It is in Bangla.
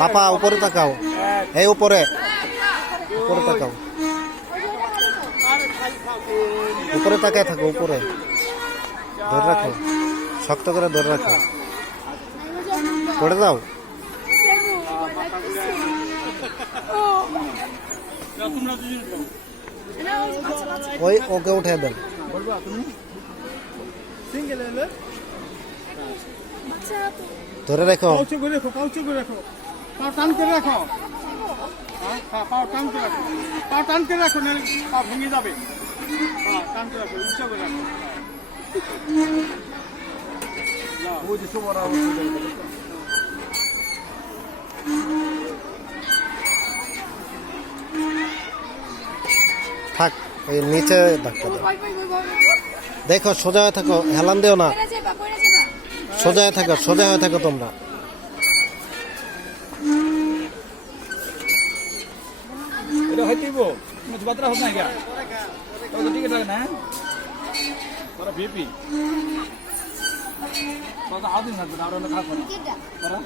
পাপা উপরে তাকাও, এই উপরে উপরে তাকাও, উপরে তাকায় থাকো, উপরে ধরে রাখো, শক্ত করে ধরে রাখো, পড়ে যাও। ওই ওকে উঠে দেন। ধরে রাখো, টান করে রাখো, টান করে রাখো, টান করে রাখো, পা ভেঙে যাবে। টান করে রাখো, উচ্চ করে রাখো। থাক, এই নিচে ধাক্কা দাও। দেখো সোজা হয়ে থাকো, হেলান দিও না, সোজা হয়ে থাকো, সোজা হয়ে থাকো তোমরা। এটা হইতেইব, বাতরা হোক না গিয়া তো টিকিট লাগে না তোরা ভিপি তো আদিন না তোরা খাস না তোরা